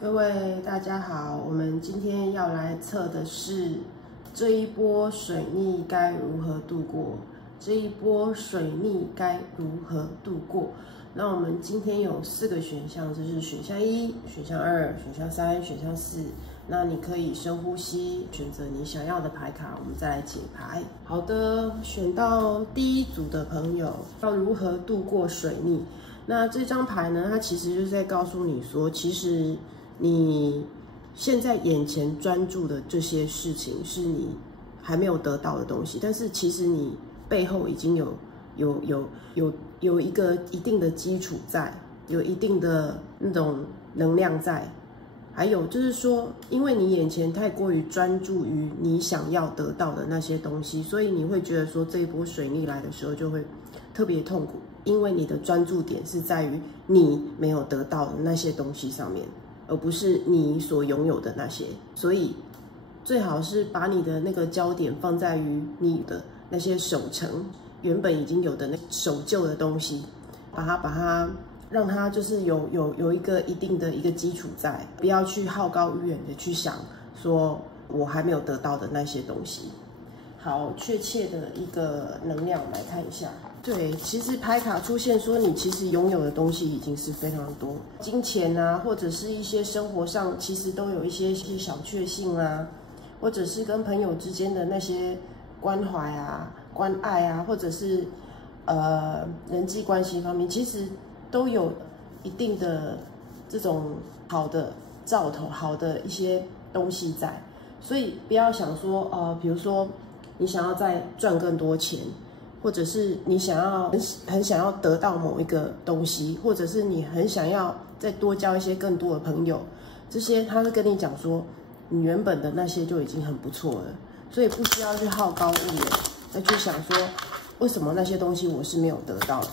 各位大家好，我们今天要来测的是这一波水逆该如何度过？这一波水逆该如何度过？那我们今天有4个选项，就是选项1、选项2、选项3、选项4。那你可以深呼吸，选择你想要的牌卡，我们再来解牌。好的，选到第一组的朋友，要如何度过水逆？那这张牌呢，它其实就是在告诉你说，其实你现在眼前专注的这些事情是你还没有得到的东西，但是其实你背后已经有一个一定的基础在，有一定的那种能量在。还有就是说，因为你眼前太过于专注于你想要得到的那些东西，所以你会觉得说这一波水逆来的时候就会特别痛苦，因为你的专注点是在于你没有得到的那些东西上面，而不是你所拥有的那些。所以最好是把你的那个焦点放在于你的那些守成原本已经有的那守旧的东西，把它让它就是有一个一定的一个基础在，不要去好高骛远的去想说我还没有得到的那些东西。好，确切的一个能量来看一下。对，其实牌卡出现说你其实拥有的东西已经是非常多，金钱啊，或者是一些生活上其实都有一些小确幸啊，或者是跟朋友之间的那些关怀啊、关爱啊，或者是人际关系方面，其实都有一定的这种好的兆头、好的一些东西在。所以不要想说比如说你想要再赚更多钱，或者是你很想要得到某一个东西，或者是你很想要再多交一些更多的朋友，这些他会跟你讲说，你原本的那些就已经很不错了，所以不需要去好高骛远，再去想说为什么那些东西我是没有得到的，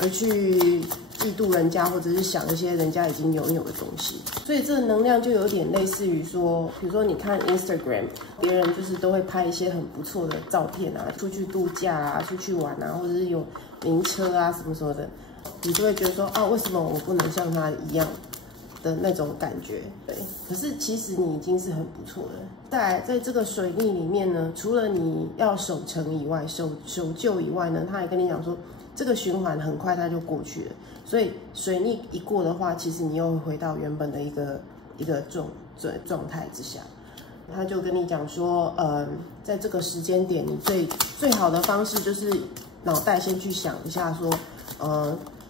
而去嫉妒人家，或者是想一些人家已经拥有的东西。所以这个能量就有点类似于说，比如说你看 Instagram， 别人就是都会拍一些很不错的照片啊，出去度假啊，出去玩啊，或者是有名车啊什么什么的，你就会觉得说为什么我不能像他一样的那种感觉？对，可是其实你已经是很不错的。在这个水逆里面呢，除了你要守成以外，守旧以外呢，他还跟你讲说，这个循环很快它就过去了。所以水逆一过的话，其实你又回到原本的一个状态之下。他就跟你讲说，在这个时间点，你最好的方式就是脑袋先去想一下说，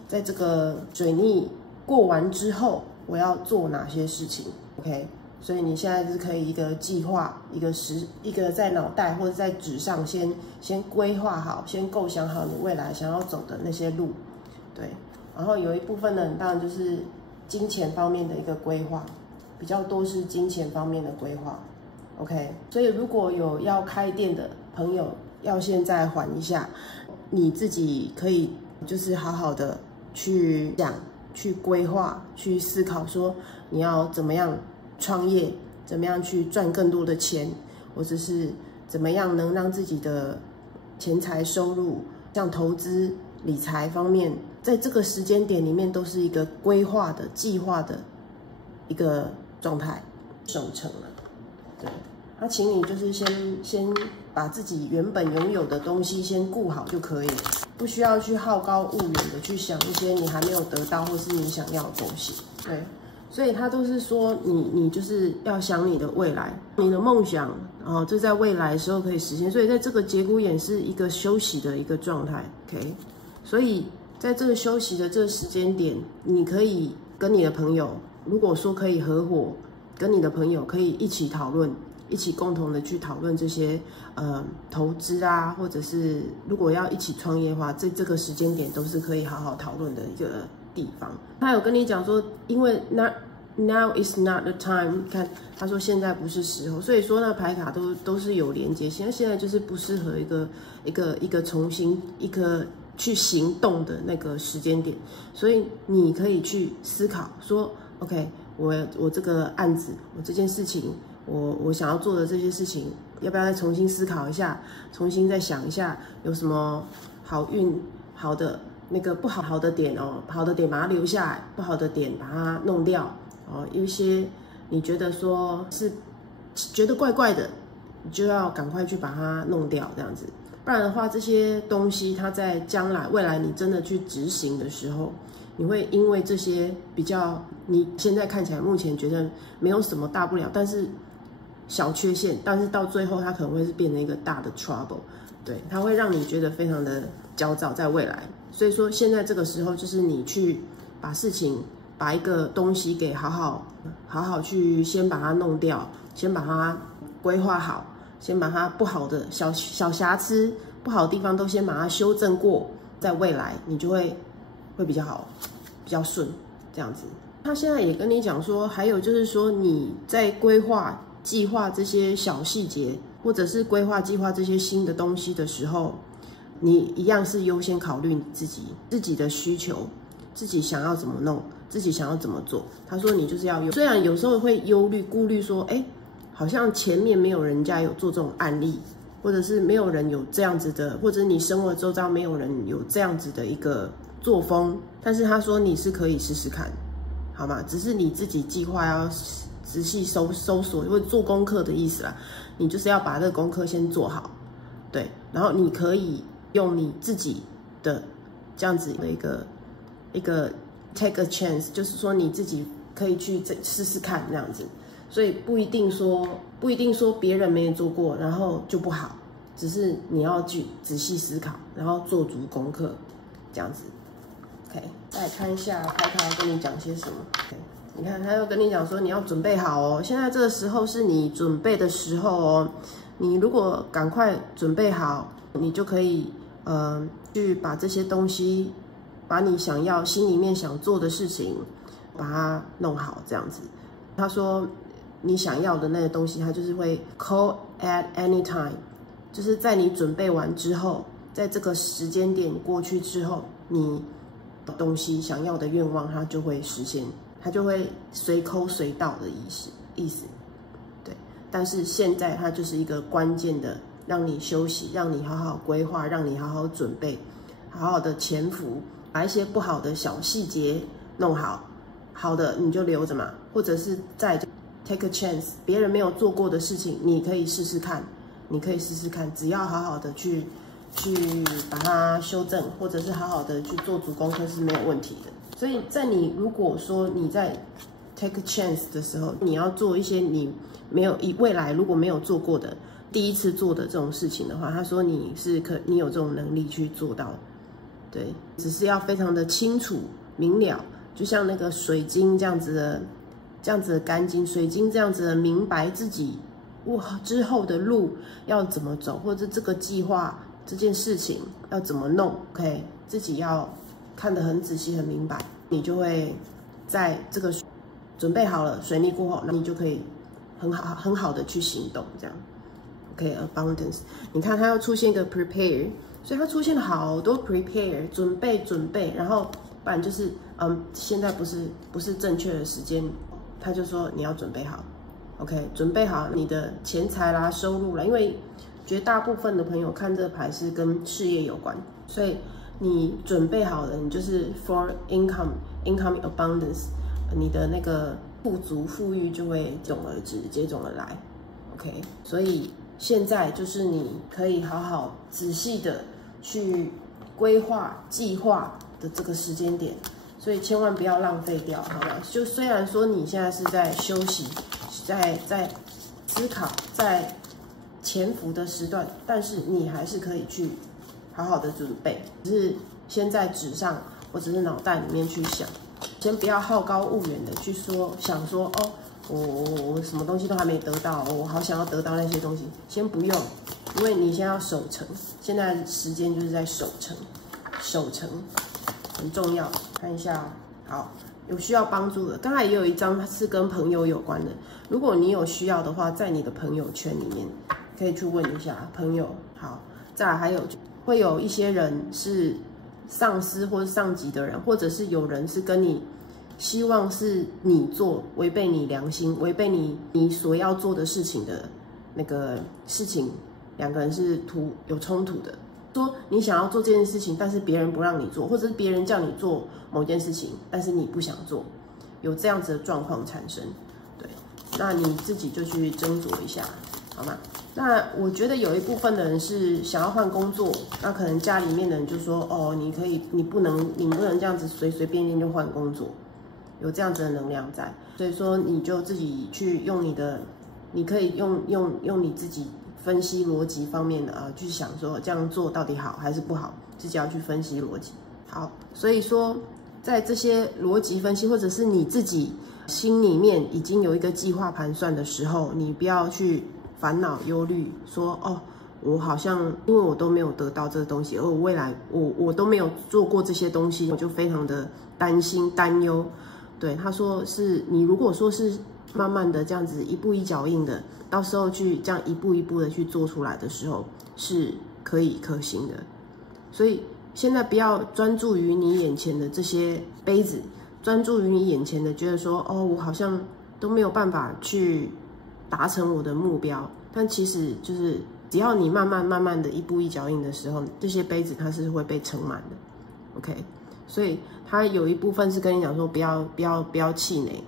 在这个水逆过完之后，我要做哪些事情 ？OK， 所以你现在就是可以一个计划，一个在脑袋或者在纸上先规划好，先构想好你未来想要走的那些路，对。然后有一部分呢，当然就是金钱方面的一个规划，比较多是金钱方面的规划 ，OK。所以如果有要开店的朋友，要现在缓一下，你自己可以就是好好的去想、去规划、去思考，说你要怎么样创业，怎么样去赚更多的钱，或者是怎么样能让自己的钱财收入，像投资理财方面，在这个时间点里面都是一个规划的、计划的一个状态，守成了。对，那请你就是先把自己原本拥有的东西先顾好就可以了，不需要去好高骛远的去想一些你还没有得到或是你想要的东西。对，所以他都是说你就是要想你的未来，你的梦想，就在未来的时候可以实现。所以在这个节骨眼是一个休息的一个状态 ，OK。所以在这个休息的这个时间点，你可以跟你的朋友，如果说可以合伙，跟你的朋友可以一起讨论，一起共同的去讨论这些投资啊，或者是如果要一起创业的话，在这个时间点都是可以好好讨论的一个地方。他有跟你讲说，因为Now is not the time， 看他说现在不是时候，所以说那牌卡都是有连接性，现在就是不适合一个重新一个去行动的那个时间点，所以你可以去思考说 ，OK， 我这个案子，我这件事情，我想要做的这些事情，要不要再重新思考一下，重新再想一下，有什么好的那个不好的点好的点把它留下来，不好的点把它弄掉。哦，有一些你觉得说是觉得怪怪的，你就要赶快去把它弄掉，这样子。不然的话，这些东西它在将来未来你真的去执行的时候，你会因为这些比较你现在看起来目前觉得没有什么大不了，但是小缺陷，但是到最后它可能会是变成一个大的 trouble， 对，它会让你觉得非常的焦躁在未来。所以说现在这个时候就是你去把事情，把一个东西给好好去先把它弄掉，先把它规划好，先把它不好的小瑕疵、不好的地方都先把它修正过，在未来你就会比较好，比较顺这样子。他现在也跟你讲说，还有就是说你在规划、计划这些小细节，或者是规划、计划这些新的东西的时候，你一样是优先考虑你自己的需求，自己想要怎么弄，自己想要怎么做。他说你就是要虽然有时候会忧虑、顾虑说，好像前面没有人家有做这种案例，或者是没有人有这样子的，或者你生活周遭没有人有这样子的一个作风。但是他说你是可以试试看，好吗？只是你自己计划要仔细搜索，或者做功课的意思啦。你就是要把这个功课先做好，对，然后你可以用你自己的这样子的一个 take a chance， 就是说你自己可以去试试看这样子。所以不一定说别人没有做过，然后就不好，只是你要去仔细思考，然后做足功课，这样子。OK， 再来看一下牌卡要跟你讲些什么。Okay， 你看他又跟你讲说你要准备好哦，现在这个时候是你准备的时候哦。你如果赶快准备好，你就可以去把这些东西，把你心里面想做的事情，把它弄好这样子。他说你想要的那个东西，它就是会 call at any time， 就是在你准备完之后，在这个时间点过去之后，你的东西想要的愿望它就会实现，它就会随口随到的意思，对。但是现在它就是一个关键的，让你休息，让你好好规划，让你好好准备，好好的潜伏，把一些不好的小细节弄好，好的你就留着嘛，或者是take a chance， 别人没有做过的事情，你可以试试看，只要好好的去把它修正，或者是好好的去做足功课是没有问题的。所以在你如果说你在 take a chance 的时候，你要做一些你未来如果没有做过的，第一次做的这种事情的话，他说你有这种能力去做到，对，只是要非常的清楚明了，就像那个水晶这样子的干净，水晶这样子的明白自己之后的路要怎么走，或者这个计划这件事情要怎么弄 ，OK， 自己要看得很仔细很明白，你就会在这个准备好了水逆过后，那你就可以很好的去行动，这样 ，OK，abundance， 你看它又出现一个 prepare， 所以它出现了好多 prepare， 准备，然后不然就是现在不是正确的时间。他就说你要准备好 ，OK， 准备好你的钱财啦、收入啦，因为绝大部分的朋友看这牌是跟事业有关，所以你准备好了，你就是 for income abundance， 你的那个富裕就会接踵而来 ，OK， 所以现在就是你可以好好仔细的去规划计划的这个时间点。所以千万不要浪费掉，好吗？就虽然说你现在是在休息，在思考，在潜伏的时段，但是你还是可以去好好的准备，只是先在纸上或者是脑袋里面去想，先不要好高骛远的去想说哦，我什么东西都还没得到，我好想要得到那些东西，先不用，因为你先要守成，现在时间就是在守成。很重要，看一下，好，有需要帮助的。刚才也有一张是跟朋友有关的，如果你有需要的话，在你的朋友圈里面可以去问一下朋友。好，再来还有会有一些人是上司或者上级的人，或者是有人是跟你希望是你做违背你良心、违背你所要做的事情的那个事情，两个人是有冲突的。说你想要做这件事情，但是别人不让你做，或者是别人叫你做某件事情，但是你不想做，有这样子的状况产生。对，那你自己就去斟酌一下，好吗？那我觉得有一部分的人是想要换工作，那可能家里面的人就说，哦，你不能这样子随随便便就换工作，有这样子的能量在，所以说你就自己去用你可以用你自己分析逻辑方面的去想说这样做到底好还是不好，自己要去分析逻辑。好，所以说在这些逻辑分析或者是你自己心里面已经有一个计划盘算的时候，你不要去烦恼忧虑，说哦，我好像因为我都没有得到这个东西，而我未来我都没有做过这些东西，我就非常的担心担忧。对，他说是你如果说是慢慢的这样子一步一脚印的，到时候去这样一步一步的去做出来的时候，是可行的。所以现在不要专注于你眼前的这些杯子，专注于你眼前的觉得说，哦，我好像都没有办法去达成我的目标，但其实就是只要你慢慢的一步一脚印的时候，这些杯子它是会被盛满的 ，OK？ 所以它有一部分是跟你讲说，不要气馁，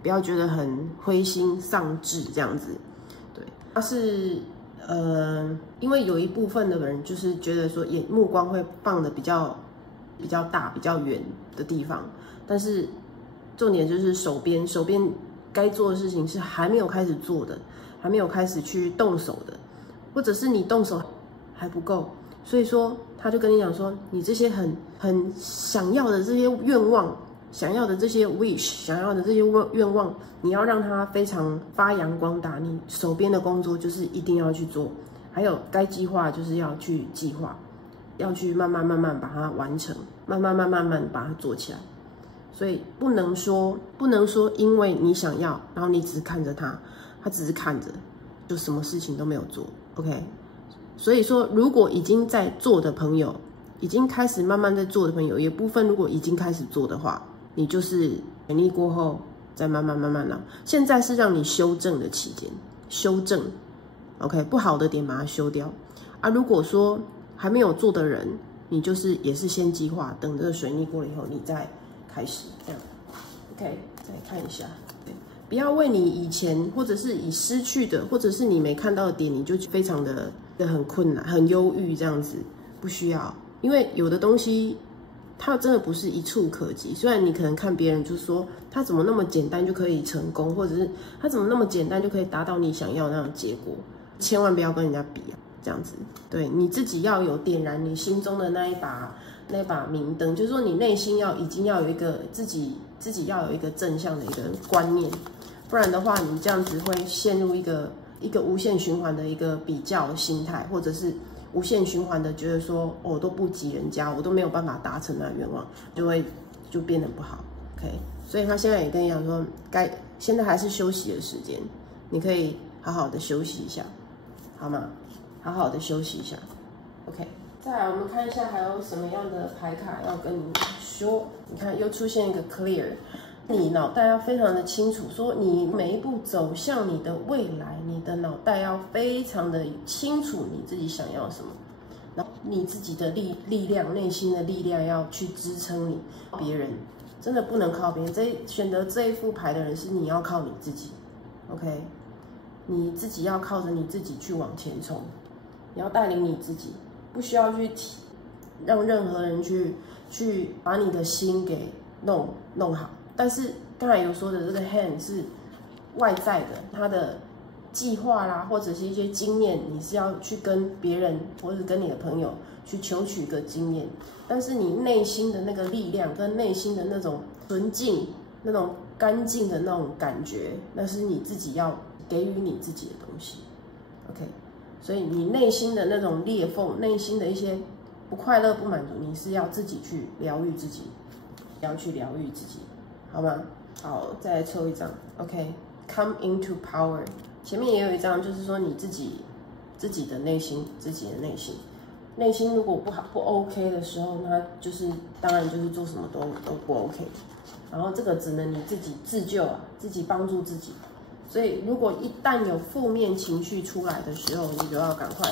不要觉得很灰心丧志这样子，对，它是因为有一部分的人就是觉得说目光会放的比较大比较远的地方，但是重点就是手边该做的事情是还没有开始做的，还没有开始去动手的，或者是你动手还不够，所以说他就跟你讲说，你这些很想要的这些愿望，想要的这些 wish， 想要的这些愿望，你要让它非常发扬光大，你手边的工作就是一定要去做，还有该计划就是要去计划，要去慢慢把它完成，慢慢把它做起来。所以不能说因为你想要，然后你只是看着他只是看着，就什么事情都没有做 ，OK？ 所以说，如果已经在做的朋友，已经开始慢慢在做的朋友，有部分如果已经开始做的话，你就是努力过后再慢慢让。现在是让你修正的期间，修正 ，OK？ 不好的点把它修掉啊。如果说还没有做的人，你就是也是先计划，等这个水逆过了以后，你再开始这样 ，OK， 再看一下，不要为你以前或者是已失去的，或者是你没看到的点，你就非常的很困难、很忧郁这样子，不需要，因为有的东西它真的不是一触可及。虽然你可能看别人就说他怎么那么简单就可以成功，或者是他怎么那么简单就可以达到你想要的那种结果，千万不要跟人家比啊，这样子，对你自己要有点燃你心中的那一把明灯，就是说你内心已经要有一个自己要有一个正向的一个观念，不然的话你这样子会陷入一个无限循环的一个比较心态，或者是无限循环的觉得说，我都不及人家，我都没有办法达成那愿望，就变得不好 ，OK？ 所以他现在也跟你讲说，现在还是休息的时间，你可以好好的休息一下，好吗？好好的休息一下 ，OK。再来，我们看一下还有什么样的牌卡要跟你说。你看，又出现一个 clear， 你脑袋要非常的清楚，说你每一步走向你的未来，你的脑袋要非常的清楚你自己想要什么，然后你自己的力量，内心的力量要去支撑你。别人真的不能靠别人，选择这一副牌的人是你要靠你自己 ，OK？ 你自己要靠着你自己去往前冲，你要带领你自己。不需要去让任何人去把你的心给弄好，但是刚才有说的这个 hand 是外在的，他的计划啦，或者是一些经验，你是要去跟别人或者跟你的朋友去求取一个经验，但是你内心的那个力量跟内心的那种纯净、那种干净的那种感觉，那是你自己要给予你自己的东西 ，OK？所以你内心的那种裂缝，内心的一些不快乐、不满足，你是要自己去疗愈自己，要去疗愈自己，好吗？好，再来抽一张 ，OK？Come into power。前面也有一张，就是说你自己的内心，内心如果不 OK 的时候，那就是当然就是做什么都不 OK。然后这个只能你自己自救啊，自己帮助自己。所以，如果一旦有负面情绪出来的时候，你就要赶快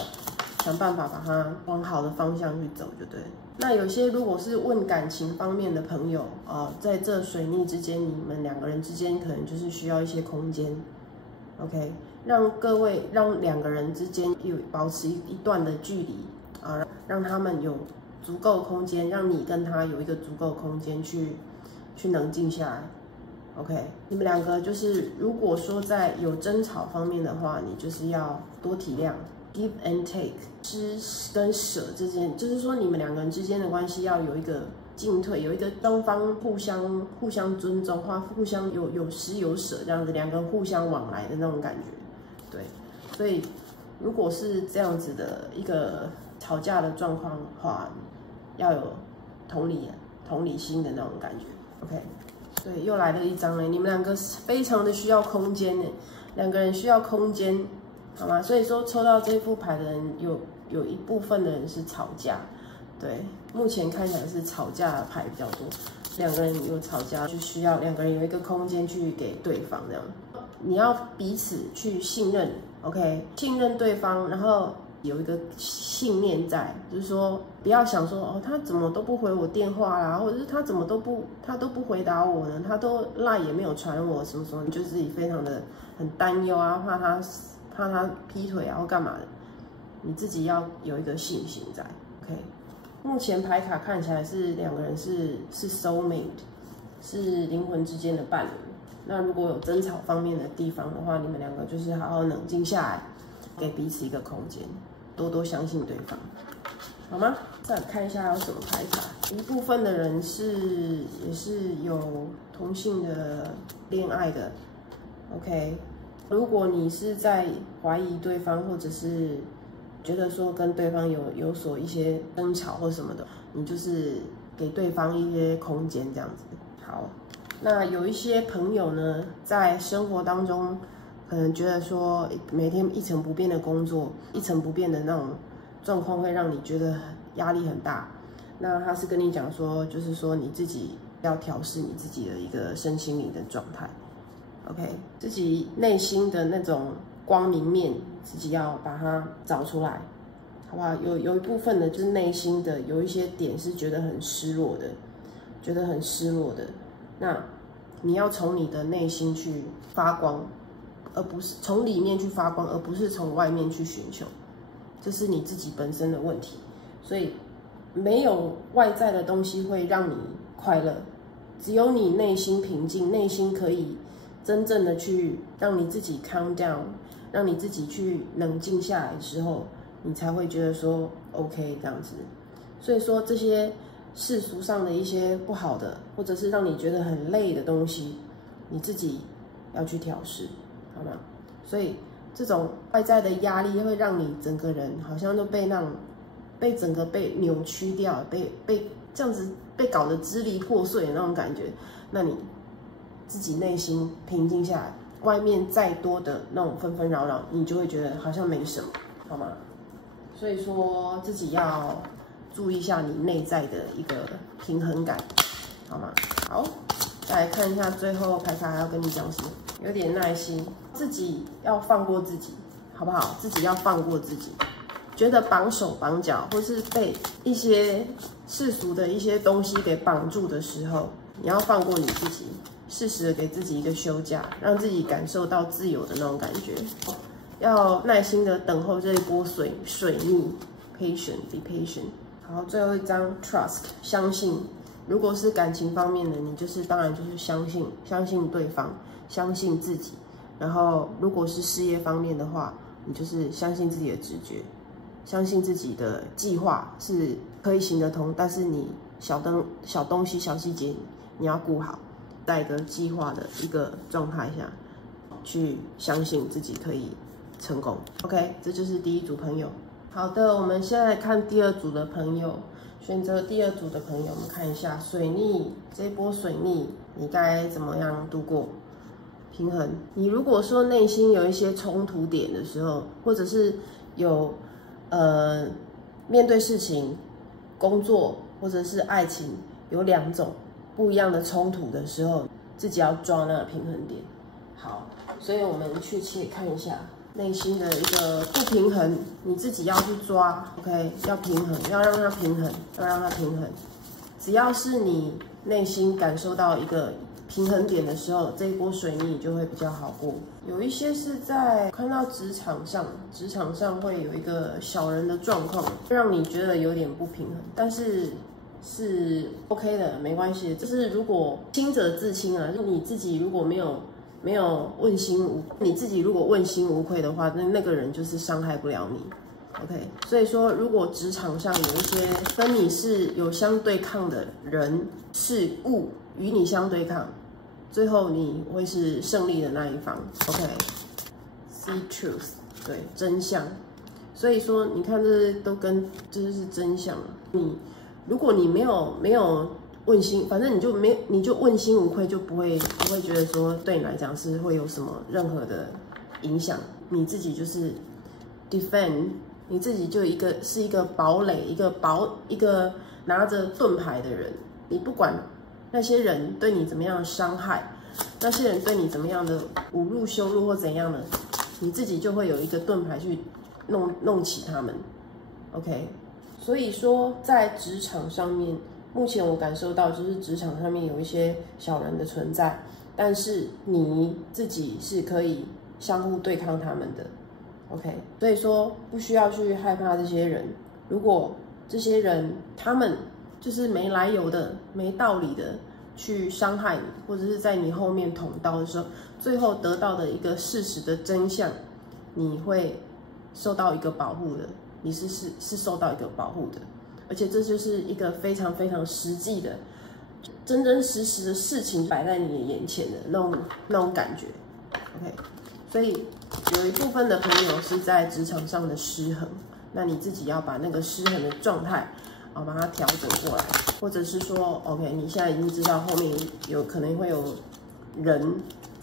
想办法把它往好的方向去走，就对。那有些如果是问感情方面的朋友在这水逆之间，你们2个人之间可能就是需要一些空间 ，OK， 让2个人之间保持一段的距离让他们有足够空间，让你跟他有一个足够空间去冷静下来 ，OK， 你们2个就是如果说在有争吵方面的话，你就是要多体谅。Give and take， 施跟舍之间，就是说你们2个人之间的关系要有一个进退，有一个双方互相尊重，互相有施有舍这样子，2个人互相往来的那种感觉。对，所以如果是这样子的一个吵架的状况的话，要有同理心的那种感觉。OK， 所以又来了一张嘞，你们2个非常的需要空间呢，2个人需要空间。好吗？所以说抽到这副牌的人有一部分的人是吵架，对，目前看起来是吵架的牌比较多。2个人有吵架，就需要2个人有一个空间去给对方这样。你要彼此去信任 ，OK， 信任对方，然后有一个信念在，就是说不要想说他怎么都不回我电话啦，或者是他怎么都不回答我呢？他都赖也没有传我什么什么，你就自己非常的很担忧啊，怕他劈腿啊或干嘛的，你自己要有一个信心在 ，OK。目前牌卡看起来是2个人是 soul mate， 是灵魂之间的伴侣。那如果有争吵方面的地方的话，你们2个就是好好冷静下来，给彼此一个空间，多多相信对方，好吗？再来看一下还有什么牌卡。一部分的人也是有同性的恋爱的 ，OK。如果你是在怀疑对方，或者是觉得说跟对方有所一些争吵或什么的，你就是给对方一些空间这样子。好，那有一些朋友呢，在生活当中可能觉得说每天一成不变的工作，一成不变的那种状况会让你觉得压力很大。那他是跟你讲说，就是说你自己要调试你自己的一个身心灵的状态。OK， 自己内心的那种光明面，自己要把它找出来，好不好？有一部分的就是内心的有一些点是觉得很失落的，那你要从你的内心去发光，而不是从里面去发光，而不是从外面去寻求，这是你自己本身的问题。所以没有外在的东西会让你快乐，只有你内心平静，内心可以真正的去让你自己 calm down， 让你自己去冷静下来之后，你才会觉得说 OK 这样子。所以说这些世俗上的一些不好的，或者是让你觉得很累的东西，你自己要去调试，好吗？所以这种外在的压力会让你整个人好像都被整个被扭曲掉，被这样子被搞得支离破碎的那种感觉，那你自己内心平静下来，外面再多的那种纷纷扰扰，你就会觉得好像没什么，好吗？所以说自己要注意一下你内在的一个平衡感，好吗？好，再来看一下最后牌卡还要跟你讲什么，有点耐心，自己要放过自己，好不好？自己要放过自己，觉得绑手绑脚，或是被一些世俗的一些东西给绑住的时候，你要放过你自己。适时的给自己一个休假，让自己感受到自由的那种感觉。要耐心的等候这一波水逆 ，patient be patient。好，最后一张 trust， 相信。如果是感情方面的，你当然就是相信对方，相信自己。然后如果是事业方面的话，你就是相信自己的直觉，相信自己的计划是可以行得通，但是你小东西小细节你要顾好。在一个计划的一个状态下，去相信自己可以成功。OK， 这就是第一组朋友。好的，我们现在看第二组的朋友，选择第二组的朋友，我们看一下水逆这一波水逆，你该怎么样度过？平衡。你如果说内心有一些冲突点的时候，或者是有面对事情、工作或者是爱情有2种不一样的冲突的时候，自己要抓那个平衡点。好，所以我们确切看一下内心的一个不平衡，你自己要去抓 ，OK， 要平衡，要让它平衡，要让它平衡。只要是你内心感受到一个平衡点的时候，这一波水逆就会比较好过。有一些是在看到职场上会有一个小人的状况，让你觉得有点不平衡，但是是 OK 的，没关系。就是如果清者自清啊，就你自己如果没有问心无，你自己如果问心无愧的话，那个人就是伤害不了你。OK， 所以说，如果职场上有一些跟你是有相对抗的人事物与你相对抗，最后你会是胜利的那一方。OK，see truth， 对，真相。所以说，你看这都跟这是真相。如果你没有问心，反正你就问心无愧，就不会觉得说对你来讲是会有什么任何的影响。你自己就是 defend。你自己是一个堡垒，一个拿着盾牌的人。你不管那些人对你怎么样的伤害，那些人对你怎么样的侮辱、羞辱或怎样的，你自己就会有一个盾牌去弄起他们。OK， 所以说在职场上面，目前我感受到就是职场上面有一些小人的存在，但是你自己是可以相互对抗他们的。OK， 所以说不需要去害怕这些人。如果这些人他们就是没来由的、没道理的去伤害你，或者是在你后面捅刀的时候，最后得到的一个事实的真相，你会受到一个保护的，你是受到一个保护的，而且这就是一个非常非常实际的、真真实实的事情摆在你的眼前的那种感觉。OK， 所以有一部分的朋友是在职场上的失衡，那你自己要把那个失衡的状态把它调整过来，或者是说 OK， 你现在已经知道后面可能会有人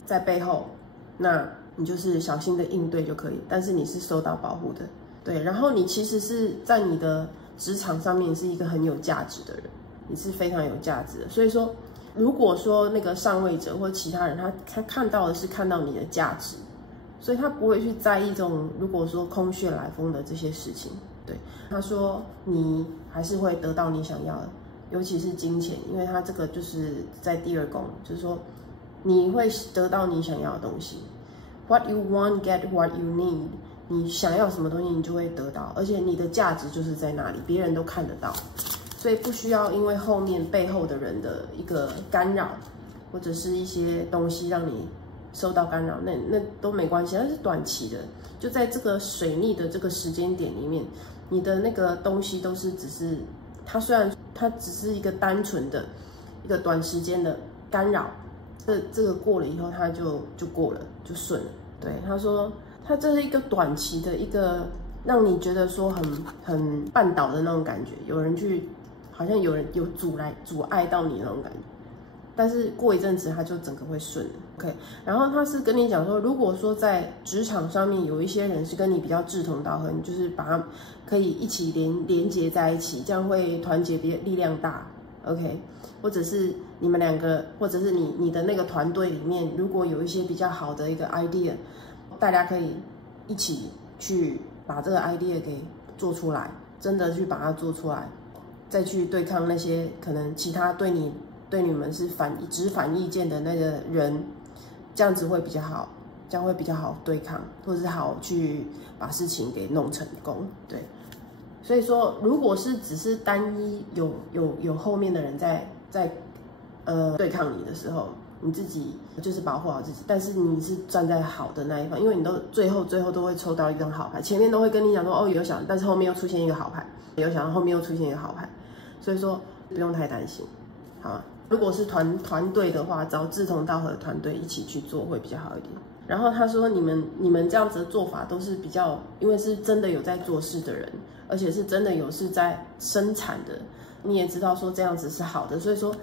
在背后，那你就是小心的应对就可以，但是你是受到保护的，对，然后你其实是在你的职场上面是一个很有价值的人，你是非常有价值的，所以说如果说那个上位者或其他人他看到的是看到你的价值，所以他不会去在意这种如果说空穴来风的这些事情。对，他说你还是会得到你想要的，尤其是金钱，因为他这个就是在第二宫，就是说你会得到你想要的东西。What you want, get what you need。你想要什么东西，你就会得到，而且你的价值就是在那里，别人都看得到，所以不需要因为后面背后的人的一个干扰，或者是一些东西让你受到干扰，那都没关系，那是短期的。就在这个水逆的这个时间点里面，你的那个东西都是只是它虽然它只是一个单纯的一个短时间的干扰，这个过了以后，它就过了，就顺了。对，他说他这是一个短期的一个让你觉得说很绊倒的那种感觉，有人去好像有人有阻碍到你那种感觉。但是过一阵子，它就整个会顺了 ，OK。然后他是跟你讲说，如果说在职场上面有一些人是跟你比较志同道合，你就是把他可以一起连接在一起，这样会团结力量大 ，OK。或者是你们两个，或者是你的那个团队里面，如果有一些比较好的一个 idea， 大家可以一起去把这个 idea 给做出来，真的去把它做出来，再去对抗那些可能其他对你们是只反意见的那个人，这样子会比较好，这样会比较好对抗，或者是好去把事情给弄成功。对，所以说，如果是只是单一有后面的人在对抗你的时候，你自己就是保护好自己，但是你是站在好的那一方，因为你都最后都会抽到一张好牌，前面都会跟你讲说哦有想，但是后面又出现一个好牌，有想后面又出现一个好牌，所以说不用太担心，好吗？如果是团队的话，找志同道合的团队一起去做会比较好一点。然后他说你们这样子的做法都是比较，因为是真的有在做事的人，而且是真的有是在生产的，你也知道说这样子是好的，所以说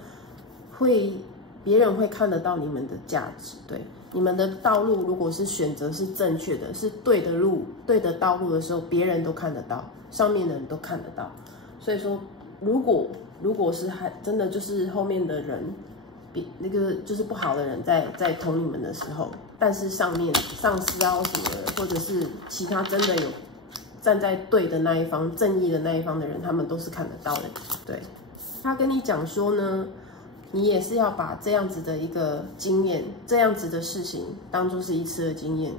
别人会看得到你们的价值。对，你们的道路如果是选择是正确的，是对的路、对的道路的时候，别人都看得到，上面的人都看得到。所以说，如果是还真的就是后面的人比那个就是不好的人在捅你们的时候，但是上司啊或什么的，或者是其他真的有站在对的那一方、正义的那一方的人，他们都是看得到的。对，他跟你讲说呢，你也是要把这样子的一个经验、这样子的事情当作是一次的经验，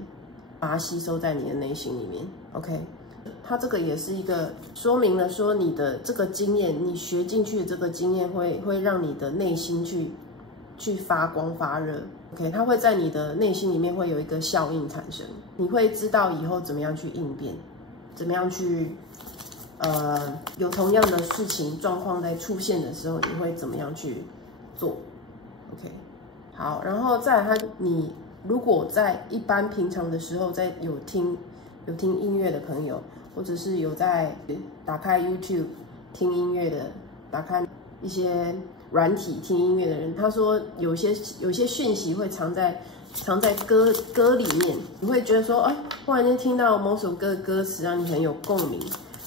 把它吸收在你的内心里面。OK， 他这个也是一个说明了说你的这个经验，你学进去的这个经验会让你的内心去发光发热。OK， 它会在你的内心里面会有一个效应产生，你会知道以后怎么样去应变，怎么样去有同样的事情状况在出现的时候，你会怎么样去做 ？OK， 好，然后再来你如果在一般平常的时候，在有听音乐的朋友，或者是有在打开 YouTube 听音乐的，打开一些软体听音乐的人，他说有些讯息会藏在歌里面，你会觉得说，哎，忽然间听到某首歌的歌词让你很有共鸣，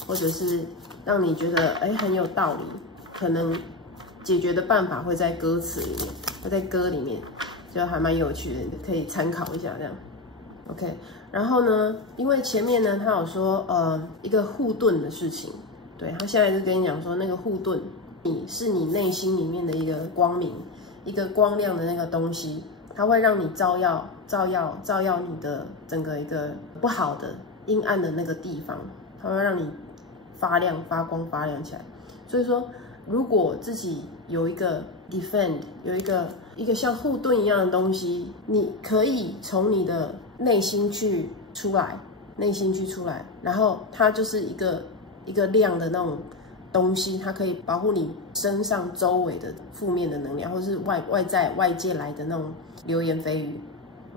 或者是让你觉得很有道理，可能解决的办法会在歌词里面，会在歌里面，就还蛮有趣的，你可以参考一下这样。OK， 然后呢，因为前面呢他有说一个护盾的事情，对，他现在就跟你讲说那个护盾。是你内心里面的一个光明，一个光亮的那个东西，它会让你照耀你的整个一个不好的阴暗的那个地方，它会让你发亮、发光、发亮起来。所以说，如果自己有一个 defend， 有一个像护盾一样的东西，你可以从你的内心去出来，然后它就是一个亮的那种东西，它可以保护你身上周围的负面的能量，或是外界来的那种流言蜚语。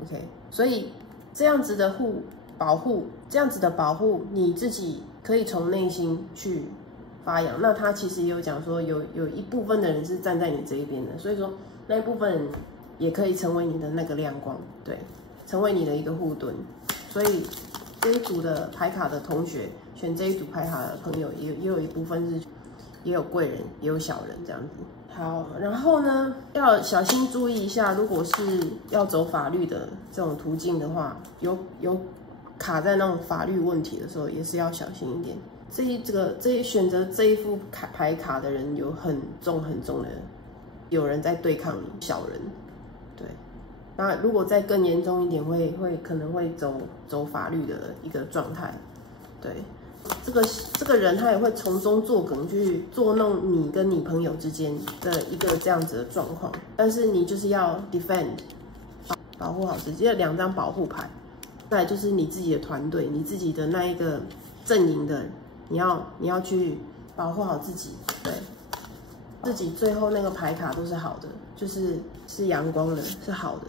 OK， 所以这样子的保护，你自己可以从内心去发扬。那他其实也有讲说，有一部分的人是站在你这一边的，所以说那一部分人也可以成为你的那个亮光，对，成为你的一个护盾。所以这一组的牌卡的同学。选这一组牌卡的朋友也有一部分是，也有贵人，也有小人这样子。好，然后呢，要小心注意一下，如果是要走法律的这种途径的话，有卡在那种法律问题的时候，也是要小心一点。选择这一副牌卡的人有很重的，有人在对抗你，小人。对，那如果再更严重一点，可能会走法律的一个状态。对。这个人他也会从中作梗，去捉弄你跟你朋友之间的一个这样子的状况，但是你就是要 defend， 保护好自己，有2张保护牌，再来就是你自己的团队，你自己的那一个阵营的，你要去保护好自己，对，自己最后那个牌卡都是好的，是阳光的，是好的，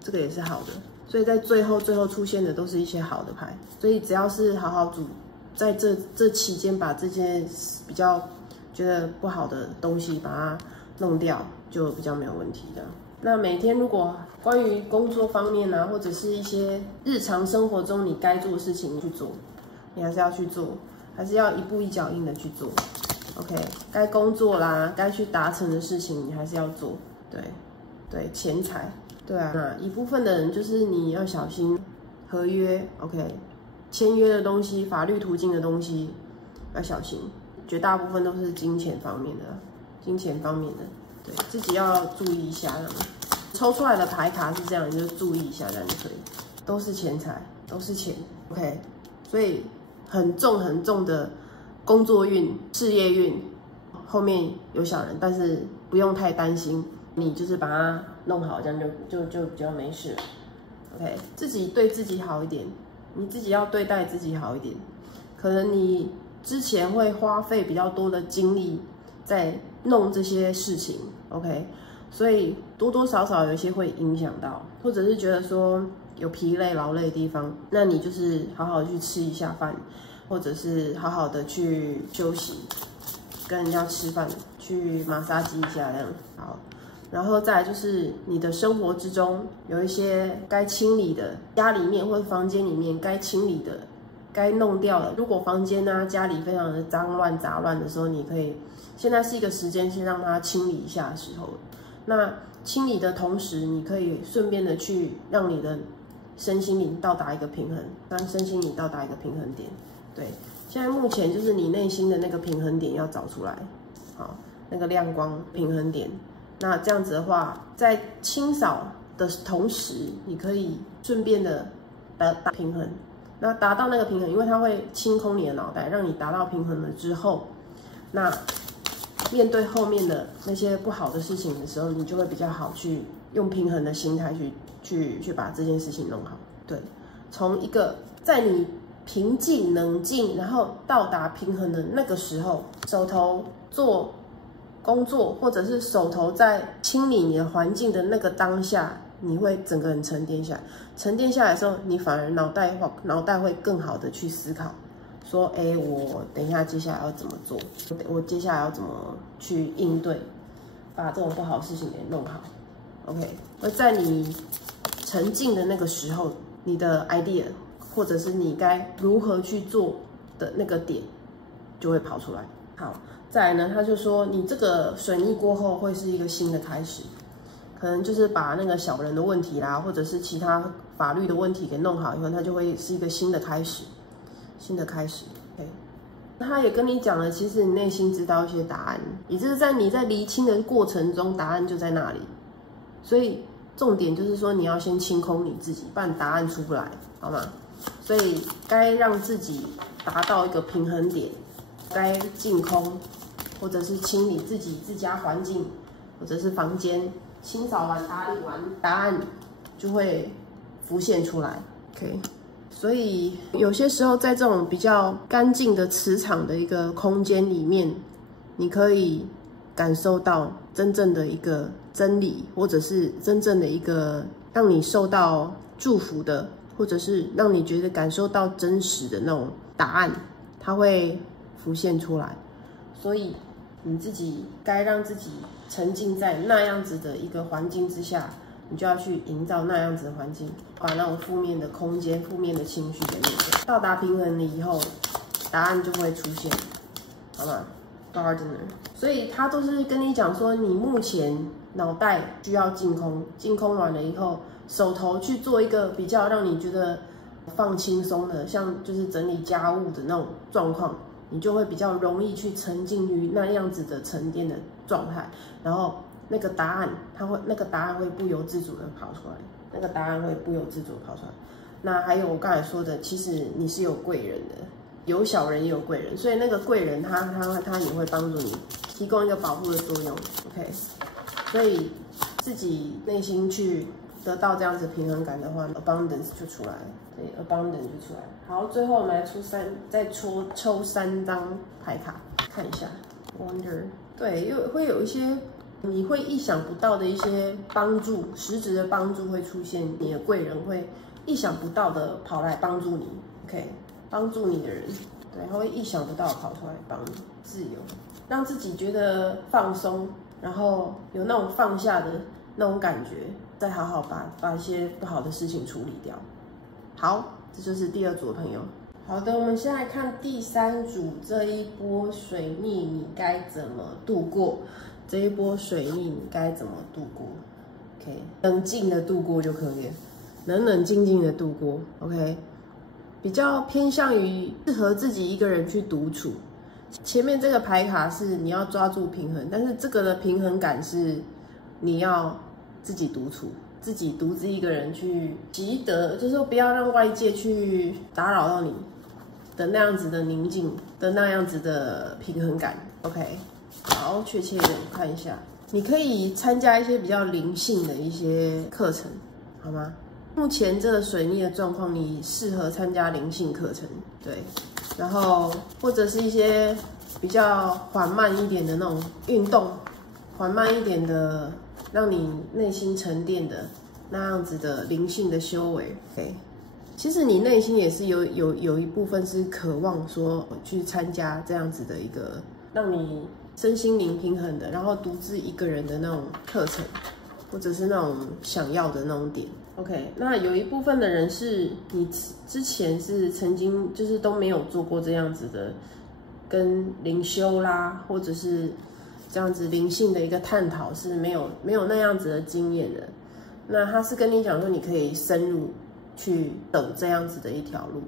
这个也是好的，所以在最后出现的都是一些好的牌，所以只要是好好在这期间把这些比较觉得不好的东西把它弄掉，就比较没有问题的。那每天如果关于工作方面啊，或者是一些日常生活中你该做的事情，你去做，你还是要去做，还是要一步一脚印的去做。OK， 该工作啦，该去达成的事情，你还是要做。对，钱财，对啊，那一部分的人就是你要小心合约 ，OK。签约的东西、法律途径的东西要小心，绝大部分都是金钱方面的，对自己要注意一下。抽出来的牌卡是这样，你就注意一下，这样就可以。都是钱财，都是钱 ，OK。所以很重的工作运、事业运，后面有小人，但是不用太担心，你就是把它弄好，这样就比较没事了 ，OK。自己对自己好一点。你自己要对待自己好一点，可能你之前会花费比较多的精力在弄这些事情 ，OK， 所以多多少少有一些会影响到，或者是觉得说有疲累、劳累的地方，那你就是好好去吃一下饭，或者是好好的去休息，跟人家吃饭，去马杀鸡一下这样，好。然后再来就是你的生活之中有一些该清理的，家里面或者房间里面该清理的、该弄掉的。如果房间啊家里非常的脏乱杂乱的时候，你可以现在是一个时间去让它清理一下的时候。那清理的同时，你可以顺便的去让你的身心灵到达一个平衡，让身心灵到达一个平衡点。对，现在目前就是你内心的那个平衡点要找出来，好，那个亮光平衡点。那这样子的话，在清扫的同时，你可以顺便的达平衡。那达到那个平衡，因为它会清空你的脑袋，让你达到平衡了之后，那面对后面的那些不好的事情的时候，你就会比较好去用平衡的心态去把这件事情弄好。对，从一个在你平静冷静，然后到达平衡的那个时候，手头做工作，或者是手头在清理你的环境的那个当下，你会整个人沉淀下来。沉淀下来的时候，你反而脑袋会更好的去思考，说，我等一下接下来要怎么做？我接下来要怎么去应对，把这种不好的事情给弄好。OK， 而在你沉静的那个时候，你的 idea 或者是你该如何去做的那个点就会跑出来。好，再来呢，他就说你这个水逆过后会是一个新的开始。可能就是把那个小人的问题啦，或者是其他法律的问题给弄好以后，它就会是一个新的开始，新的开始。OK， 他也跟你讲了，其实你内心知道一些答案，也就是在你在厘清的过程中，答案就在那里。所以重点就是说，你要先清空你自己，不然答案出不来，好吗？所以该让自己达到一个平衡点，该净空，或者是清理自家环境，或者是房间。清扫完、打理完，答案就会浮现出来。OK， 所以有些时候在这种比较干净的磁场的一个空间里面，你可以感受到真正的一个真理，或者是真正的一个让你受到祝福的，或者是让你觉得感受到真实的那种答案，它会浮现出来。所以你自己该让自己沉浸在那样子的一个环境之下，你就要去营造那样子的环境，把那种负面的空间、负面的情绪给灭掉。到达平衡了以后，答案就会出现，好吗 ？Gardener， 所以他都是跟你讲说，你目前脑袋需要净空，净空完了以后，手头去做一个比较让你觉得放轻松的，像就是整理家务的那种状况。你就会比较容易去沉浸于那样子的沉淀的状态，然后那个答案，那个答案会不由自主的跑出来，那个答案会不由自主的跑出来。那还有我刚才说的，其实你是有贵人的，有小人也有贵人，所以那个贵人他也会帮助你，提供一个保护的作用。OK， 所以自己内心去得到这样子平衡感的话 ，abundance 就出来了。对 ，abundance 就出来了。好，最后我们来再抽3张牌卡，看一下 ，wonder， 对，会有一些你会意想不到的一些帮助，实质的帮助会出现，你的贵人会意想不到的跑来帮助你 ，OK， 帮助你的人，对，他会意想不到的跑出来帮你，自由，让自己觉得放松，然后有那种放下的那种感觉，再好好把一些不好的事情处理掉。好，这就是第2组的朋友。好的，我们现在看第3组，这一波水逆你该怎么度过？这一波水逆你该怎么度过 ？OK， 冷静的度过就可以了，冷静的度过。OK， 比较偏向于适合自己一个人去独处。前面这个牌卡是你要抓住平衡，但是这个的平衡感是你要自己独处。自己独自一个人去习得，就是说不要让外界去打扰到你的那样子的宁静的那样子的平衡感。OK， 好，确切一点看一下，你可以参加一些比较灵性的一些课程，好吗？目前这个水逆的状况，你适合参加灵性课程，对，然后或者是一些比较缓慢一点的那种运动，缓慢一点的。让你内心沉淀的那样子的灵性的修为 ，OK， 其实你内心也是有一部分是渴望说去参加这样子的一个让你身心灵平衡的，然后独自一个人的那种课程，或者是那种想要的那种点 ，OK。那有一部分的人是你之前是曾经就是都没有做过这样子的跟灵修啦，或者是。这样子灵性的一个探讨是没有那样子的经验的，那他是跟你讲说你可以深入去走这样子的一条路。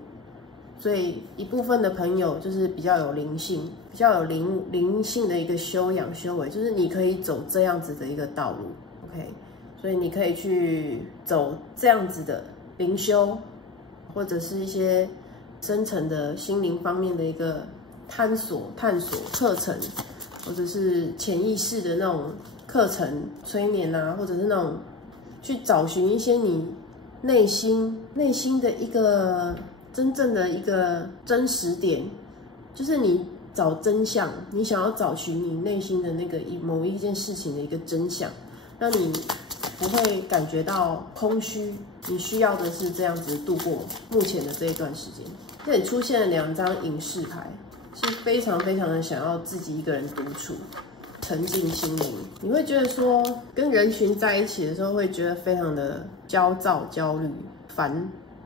所以一部分的朋友就是比较有灵性，比较有灵性的一个修养修为，就是你可以走这样子的一个道路 ，OK， 所以你可以去走这样子的灵修，或者是一些深层的心灵方面的一个探索课程，或者是潜意识的那种课程催眠啊，或者是那种去找寻一些你内心的一个真正的一个真实点，就是你找真相，你想要找寻你内心的那个某一件事情的一个真相，让你不会感觉到空虚。你需要的是这样子度过目前的这一段时间。这里出现了2张隐士牌，是非常的想要自己一个人独处，沉浸心灵。你会觉得说，跟人群在一起的时候，会觉得非常的焦躁、焦虑、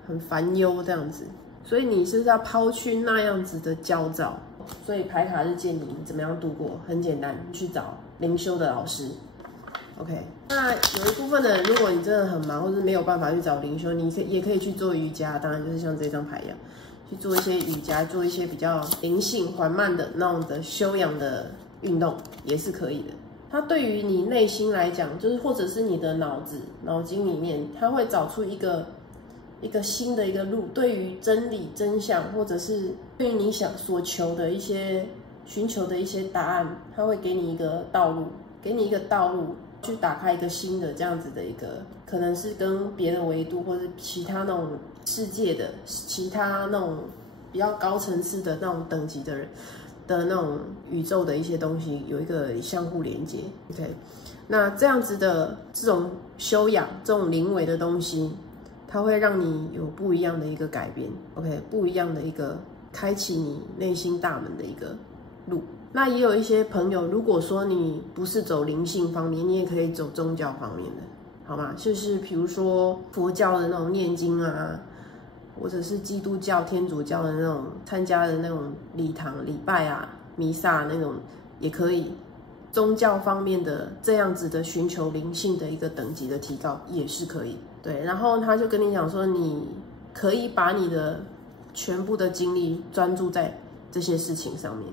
很烦忧这样子。所以你是不是要抛去那样子的焦躁？所以牌卡是建议你怎么样度过，很简单，你去找灵修的老师。OK， 那有一部分的人，如果你真的很忙，或者是没有办法去找灵修，你也可以去做瑜伽，当然就是像这张牌一样，去做一些瑜伽，做一些比较灵性、缓慢的那种的修养的运动，也是可以的。它对于你内心来讲，就是或者是你的脑筋里面，它会找出一个新的一个路，对于真理、真相，或者是对于你所求的一些寻求的一些答案，它会给你一个道路，去打开一个新的这样子的一个，可能是跟别的维度或者其他那种世界的其他那种比较高层次的那种等级的人的那种宇宙的一些东西有一个相互连接。 OK， 那这样子的这种修养，这种灵微的东西，它会让你有不一样的一个改变。 OK， 不一样的一个开启你内心大门的一个路。那也有一些朋友，如果说你不是走灵性方面，你也可以走宗教方面的，好吗？就是比如说佛教的那种念经啊，或者是基督教、天主教的那种参加的那种礼堂、礼拜啊、弥撒那种也可以。宗教方面的这样子的寻求灵性的一个等级的提高也是可以。对，然后他就跟你讲说，你可以把你的全部的精力专注在这些事情上面。